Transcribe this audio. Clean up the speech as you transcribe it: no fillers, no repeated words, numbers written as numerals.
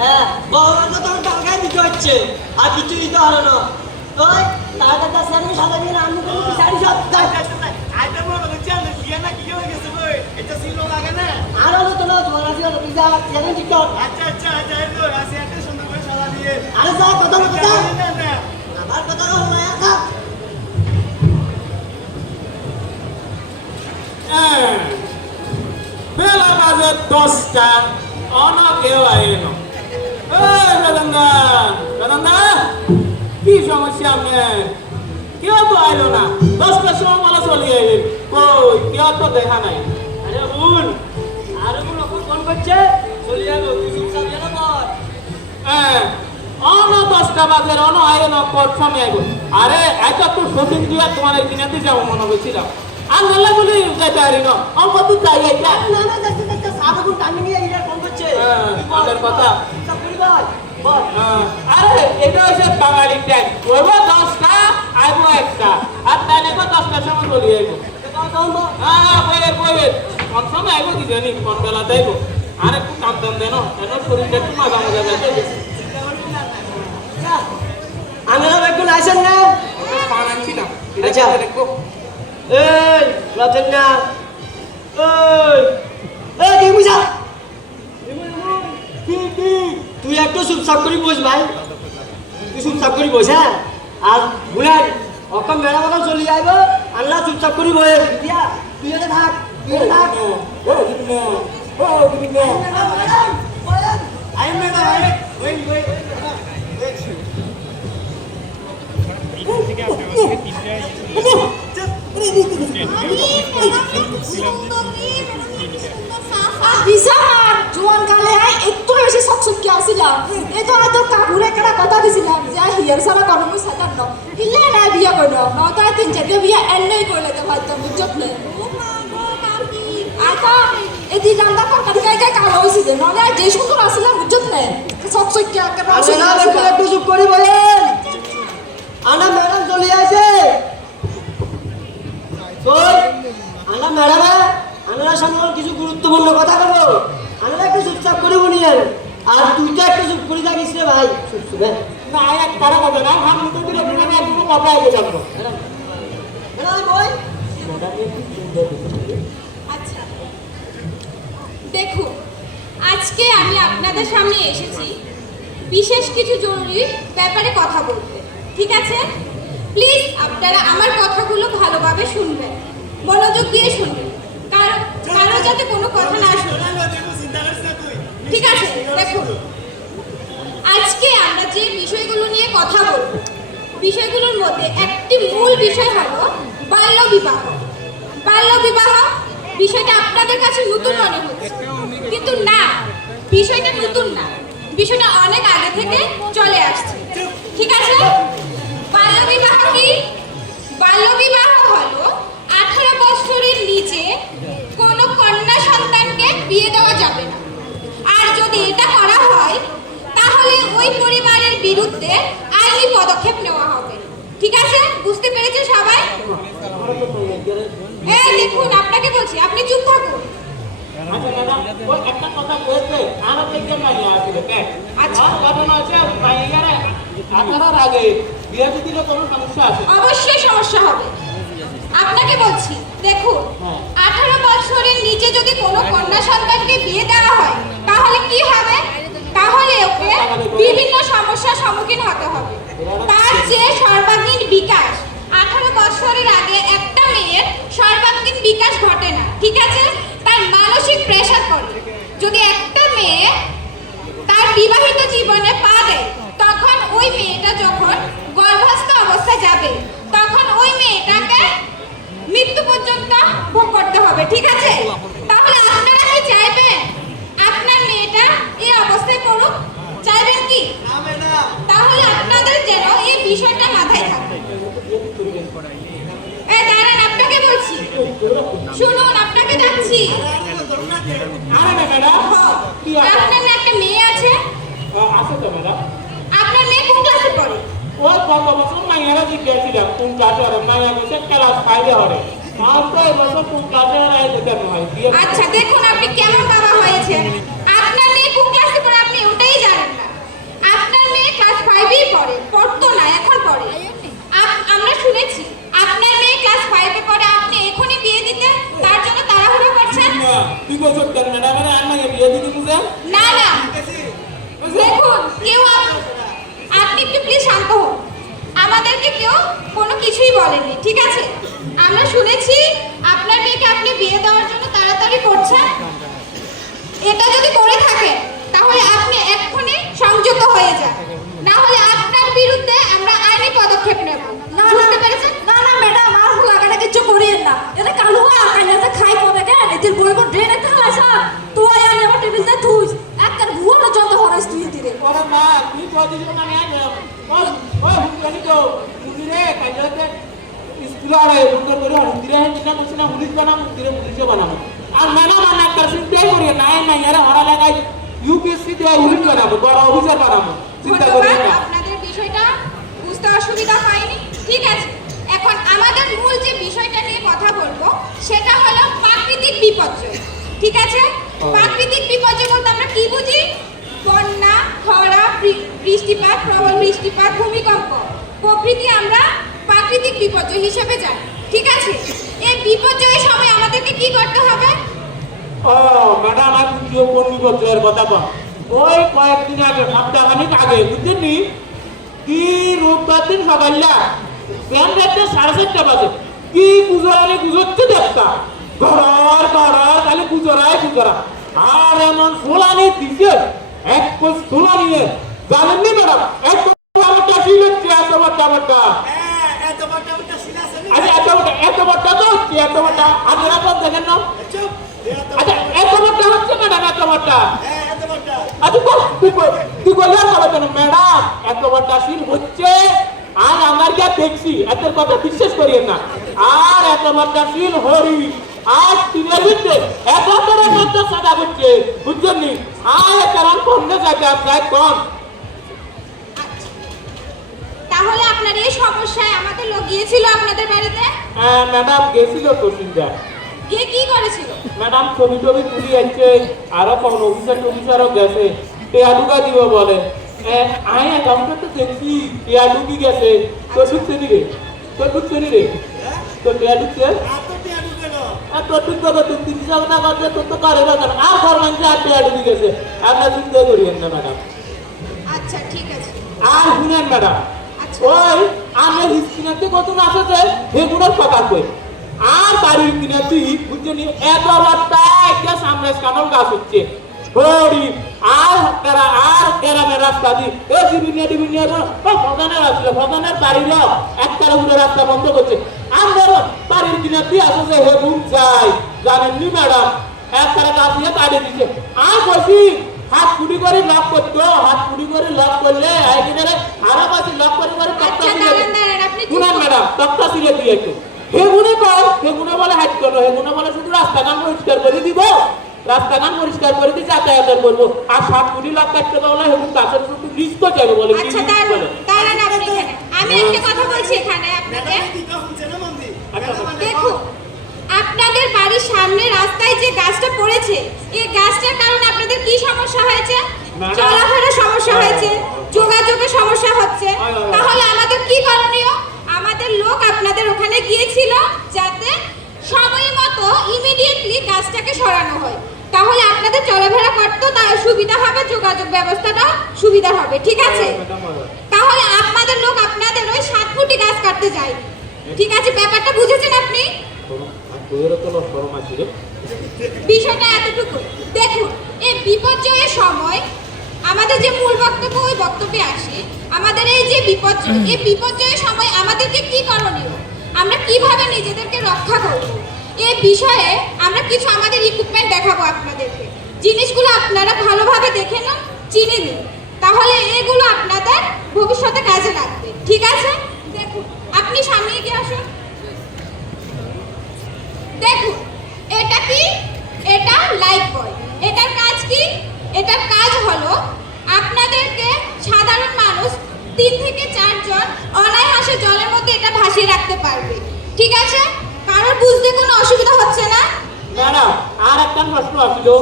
হ্যাঁ ভগবান তো তোর টাকায় দিতে হচ্ছে আর কিছু দিতে হলো না তুই টাকাটা স্যারের সাথে নিয়ে আমি কোনো বিচারি সব আরো তো না তোমার আছে তুই যা সেভেন টিকটক আরে যা কথা বলতে আমার কথা বল না যা বেলা বাজে 10টা অনা কেউ আইলো বেদন্দা কি সমস্যা আপনার কেউ তো আইলো না 10টার সময় মালা চলে আইলেন কই কেউ তো দেখা নাই আরে ভুল আরে ভুল এখন ফোন করছে চলে যাবো তুই চুপচাপ যেন বল অন 10টা বাজে অন আইলো না কত সময় আইবো আরে এত তো শপিং দিয়া তোমার এই দিনে যাবো মনে হচ্ছিলাম আর গেলে বলি যাইতে পারি না অল্প তো যাই এটা না না দেখতে দেখতে সাধু টাইমিং এ ইরা ফোন করছে আমাদের কথা সব বল বল আরে এটা হচ্ছে বাঙালি টাইম ওইব 10টা আইবো একটা আর তাইলে তো 10টার সময় চলে আইবো বইয়ের কোন সময় আইবো কি জানি কোন বেলা যাইবো আর একটু কাম দাম দেন এর শরীরটা একটু মাজা মাজা যাইতে আমরা একটু আইছেন না পান আনছি না আচ্ছা দেখো এই রাতেন না এই কি বুঝা তুই একটু চুপচাপ করে বস ভাই তুই চুপচাপ করে বস হ্যাঁ আর বুলাই অকম ম্যাডাম এখন চলে যাইব আল্লাহ চুপচাপ করে বস দিয়া তুই এনে থাক তুই এনে থাক আই ম্যাডাম ওই জোয়ান কালে একটু বেশি সকসকি আসিলাম এ তো আজ কাকুরে একটা কথা দিছিলাম যে হিয়ার সারা করব মুই সাদান ন ইলে না বিয়া কইল নটা তিন চারটে বিয়া এন্নেই কইলে তো ভাইতা বুঝত নে ও মা গো কাকি আতা এদি জানদা কর কাটি গায় কালো হইছে যে নলে যে সুন্দর আসিলাম বুঝত নে সকসকি একটা একটু চুপ করি বলেন আনা ম্যাডাম চলে আসে কই আনা ম্যাডাম আমরা সামনে কিছু গুরুত্বপূর্ণ কথা বলবো আমরা একটু চুপচাপ করে বলিয়েন আর তুই তো একটু চুপ করে থাকিস রে ভাই চুপ চুপ না এক তারা কথা না আমি তো দিলে তুমি আর কোনো কথা আইবে যাবো বই আচ্ছা দেখুন আজকে আমি আপনাদের সামনে এসেছি বিশেষ কিছু জরুরি ব্যাপারে কথা বলতে ঠিক আছে প্লিজ আপনারা আমার কথাগুলো ভালোভাবে শুনবেন মনোযোগ দিয়ে শুনবেন কারো যাতে কোনো কথা না শুনে ঠিক আছে দেখুন আজকে আমরা যে বিষয়গুলো নিয়ে কথা বলবো বিষয়গুলোর মধ্যে একটি মূল বিষয় হলো বাল্যবিবাহ বিষয়টা আপনাদের কাছে নতুন মনে হচ্ছে কিন্তু না বিষয়টা নতুন না বিষয়টা অনেক আগে থেকে চলে আসছে ঠিক আছে বাল্যবিবাহ কি বাল্যবিবাহ হলো 18 বছরের নিচে কোনো কন্যা সন্তানকে বিয়ে দেওয়া যাবে না আর যদি এটা করা হয় তাহলে ওই পরিবারের বিরুদ্ধে আইনি পদক্ষেপ নেওয়া হবে ঠিক আছে বুঝতে পেরেছেন সবাই এই দেখুন আপনাকে বলছি আপনি চুপ থাকুন আচ্ছা ম্যাডাম ওই একটা কথা বলতে আর দেখে মাইয়া আসলে কে আচ্ছা ঘটনা আছে মাইয়ারে আপনার আগে বিয়ে দিলে কোনো সমস্যা আছে অবশ্যই সমস্যা হবে আপনাকে বলছি দেখুন 18 বছরের নিচে যদি কোনো কন্যা সন্তানকে বিয়ে দেওয়া হয় তাহলে কি হবে তাহলে ওকে বিভিন্ন সমস্যার সম্মুখীন হতে হবে তার যে সর্বাঙ্গীন বিকাশ 18 বছরের আগে একটা মেয়ের সর্বাঙ্গীন বিকাশ ঘটে না ঠিক আছে তার মানসিক প্রেসার পড়ে যদি একটা মেয়ে তার বিবাহিত জীবনে পা দেয় তখন ওই মেয়েটা যখন গর্ভস্থ অবস্থায় যাবে তখন ওই মেয়েটাকে মৃত্যু পর্যন্ত ভোগ করতে হবে ঠিক আছে তাহলে আপনারা কি চাইবেন আপনার মেয়েটা এই অবস্থায় পড়ুক চাইবেন কি তাহলে আপনাদের যেন এই বিষয়টা মাথায় থাকে এই দাঁড়ান আপনাকে বলছি শুনুন আপনাকে ডাকছি আরে ম্যাডাম কি আপনার না একটা মেয়ে আছে আছে তো ম্যাডাম আপনার মেয়ে কোন ক্লাসে পড়ে ওই কত বছর মাইয়ারা জিজ্ঞাসিলাম কোন ক্লাসে হরে মাইয়া বসে ক্লাস 5 হরে তো এই বছর কোন ক্লাসে হরে আই যেতে হয় আচ্ছা দেখুন আপনি কেমন বাবা হয়েছে আপনার মেয়ে কোন ক্লাসে পড়ে বুঝে না না দেখুন আপনি একটু প্লিজ শান্ত হন। আমাদেরকে কেউ কোনো কিছুই বলেনি, ঠিক আছে? আমরা শুনেছি আপনার মেয়েকে আপনি বিয়ে দেওয়ার জন্য তাড়াতাড়ি করছেন। এটা যদি করে থাকেন তাহলে আপনি এক্ষুনি সংযত হয়ে যান, না হলে আপনার বিরুদ্ধে আমরা আইনি পদক্ষেপ নেব। না বুঝতে পেরেছেন? না না ম্যাডাম আর লাগাটা কিছু করিয়েন না। এটা কালুয়া কাইনাতে খাই পদে কেন এদের বই বই ড্রেনে থালাসা তুই আনি আমার টেবিলতে থুইস একবার ভুয়া যত হরাস তুই দিরে। ওরে মা তুই তো দিছ না আমি আগে ওই হুঙ্গানি তো মুদিরে কাইজাতে স্কুল আর সুন্দর করে হিন্দিরে হিন্দিনা মুসনা পুলিশ বানাম মুদিরে পুলিশে বানাম আর মেনা মানা কারসিন প্লে করি নাই নাই এর হরা লাগাই ইউপিএসসি তে পুলিশ বানাম বড় অফিসার বানাম চিন্তা করি ধন্যবাদ, না আপনাদের বিষয়টা বুঝতে অসুবিধা হয়নি, ঠিক আছে? এখন আমাদের মূল যে বিষয়টা নিয়ে কথা বলবো সেটা হলো প্রাকৃতিক বিপর্যয়, ঠিক আছে? প্রাকৃতিক বিপর্যয় বলতে আমরা কি বুঝি? বন্যা, খরা, বৃষ্টিপাত, প্রবল বৃষ্টিপাত, ভূমিকম্প প্রভৃতি আমরা প্রাকৃতিক বিপর্যয় হিসেবে জানি, ঠিক আছে? এই বিপর্যয়ের সময় আমাদেরকে কি করতে হবে? ও ম্যাডাম আর তুইও কোন বিপর্যয়ের কথা বল ওই কয়েকদিন আগে সপ্তাহখানিক আগে বুঝছেন নি কি রোববার দিন সকালটা প্যান রাত্রে 4:30 বাজে কি গুজরানি গুজরছে দেখতা ঘর তাহলে গুজরা আর এমন সোলানি দিছে এক কোস সোলানি জানেন নি ম্যাডাম এক কোসটা ছিল এত বড়টা আচ্ছা এত বড়টা তো হচ্ছে এত বড়টা আপনারা কোন দেখেন না আচ্ছা এত বড়টা হচ্ছে ম্যাডাম এত বড়টা আচ্ছা তুই বলে আর হবে কেন ম্যাডাম এত বড়টা সিন হচ্ছে আর আমার যা দেখছি এত কথা বিশ্বাস করিয়েন না আর এত বড়টা সিন হরি আর তিনের ভিতরে এত করে মধ্যে সাদা করছে বুঝছেন নি আর কারণ কোনটা যাবে আপনার কোন তাহলে আপনার এই সমস্যায় আমাদের লোক গিয়েছিল আপনাদের বাড়িতে, হ্যাঁ ম্যাডাম গেছিল তো চিন্তা গিয়ে কি করেছিল? ম্যাডাম ছবি টবি তুলি আছে আরো কোন অফিসারও গেছে টেয়াডুকা দিব বলে আই অ্যাকাউন্টে তো দেখছি টেয়াডুকি গেছে তো ঢুকছে নি রে তো টেয়াডুকছে আর তোর ঠিক কথা তুই 30 টাকা করতে তোর তো কারে না আর ঘর মানছে আর টেয়াডুকি গেছে আপনার চিন্তা করিয়েন না ম্যাডাম আচ্ছা ঠিক আছে, আর শুনেন ম্যাডাম আচ্ছা ওই আমি হিস্ট্রিতে কত আসছে হেগুড়ার কথা কই আর বাড়ির কিনা তুই বুঝলি এত বার্তা একটা সামরাজ কানল গাছ হচ্ছে হরি আর গ্রামের রাস্তা দি এ ডিবিনিয়া ফদানের আসলে ফদানের বাড়ির একটা উড়ে রাস্তা বন্ধ করছে আমাদের বাড়ির কিনা তুই আসছে হেগুন চাই জানেন নি ম্যাডাম একটা গাছ দিয়ে তাড়িয়ে দিচ্ছে আর বলছি হাত কুড়ি করে লক করতো হাত কুড়ি করে লক করলে একদিনে আরো পাশে লক করে তক্তা আচ্ছা সিলে দাঁড়ান আপনি শুনেন ম্যাডাম তক্তা সিলে দিয়ে একটু হেগুনে কয় হেগুনে বলে হাইট করো হেগুনে বলে শুধু রাস্তাঘাট পরিষ্কার করে দিব রাস্তাঘাট পরিষ্কার করে দিয়ে যাতায়াত করবো আর 7 কোটি লাখ কাটতে বলে হেগুন গাছের শুধু লিস্ট তো যাবে বলে আচ্ছা দাঁড়ান আপনি এখানে আমি একটা কথা বলছি এখানে আপনাকে দেখুন আপনাদের বাড়ির সামনে রাস্তায় যে গাছটা পড়েছে এই গাছটার কারণে আপনাদের কি সমস্যা হয়েছে? চলাফেরার সমস্যা হয়েছে, যোগাযোগের সমস্যা হচ্ছে, তাহলে আমাদের কি করণীয়? আমাদের লোক আপনাদের ওখানে গিয়েছিল যাতে সময় মতো ইমিডিয়েটলি গাছটাকে সরানো হয়, তাহলে আপনাদের চলাফেরা করতে তার সুবিধা হবে, যোগাযোগ ব্যবস্থাটা সুবিধা হবে, ঠিক আছে? তাহলে আপনাদের লোক আপনাদের ওই 7 ফুটি গাছ কাটতে যায়, ঠিক আছে? ব্যাপারটা বুঝেছেন আপনি? বিষয়টা এতটুকু দেখুন এই বিপর্যয়ের সময় আমাদের যে মূল বক্তব্য ওই বক্তব্যে আসে আমাদের এই যে বিপর্যয় এই বিপর্যয়ের সময় আমাদেরকে কি করণীয়, আমরা কিভাবে নিজেদেরকে রক্ষা করব এই বিষয়ে আমরা কিছু আমাদের ইকুইপমেন্ট দেখাবো আপনাদেরকে। জিনিসগুলো আপনারা ভালোভাবে দেখে নিন, চিনে নিন, তাহলে এগুলো আপনাদের ভবিষ্যতে কাজে লাগবে, ঠিক আছে? দেখুন আপনি সামনে এগিয়ে আসুন। দেখুন এটা কি? এটা লাইফ বয়। এটার কাজ কি? এটার কাজ হলো আপনাদেরকে সাধারণ মানুষ 3 থেকে 4 জন অনায়াসে জলের মধ্যে এটা ভাসিয়ে রাখতে পারবে, ঠিক আছে? কারোর বুঝতে কোনো অসুবিধা হচ্ছে না? ম্যাডাম আর একটা প্রশ্ন আসলো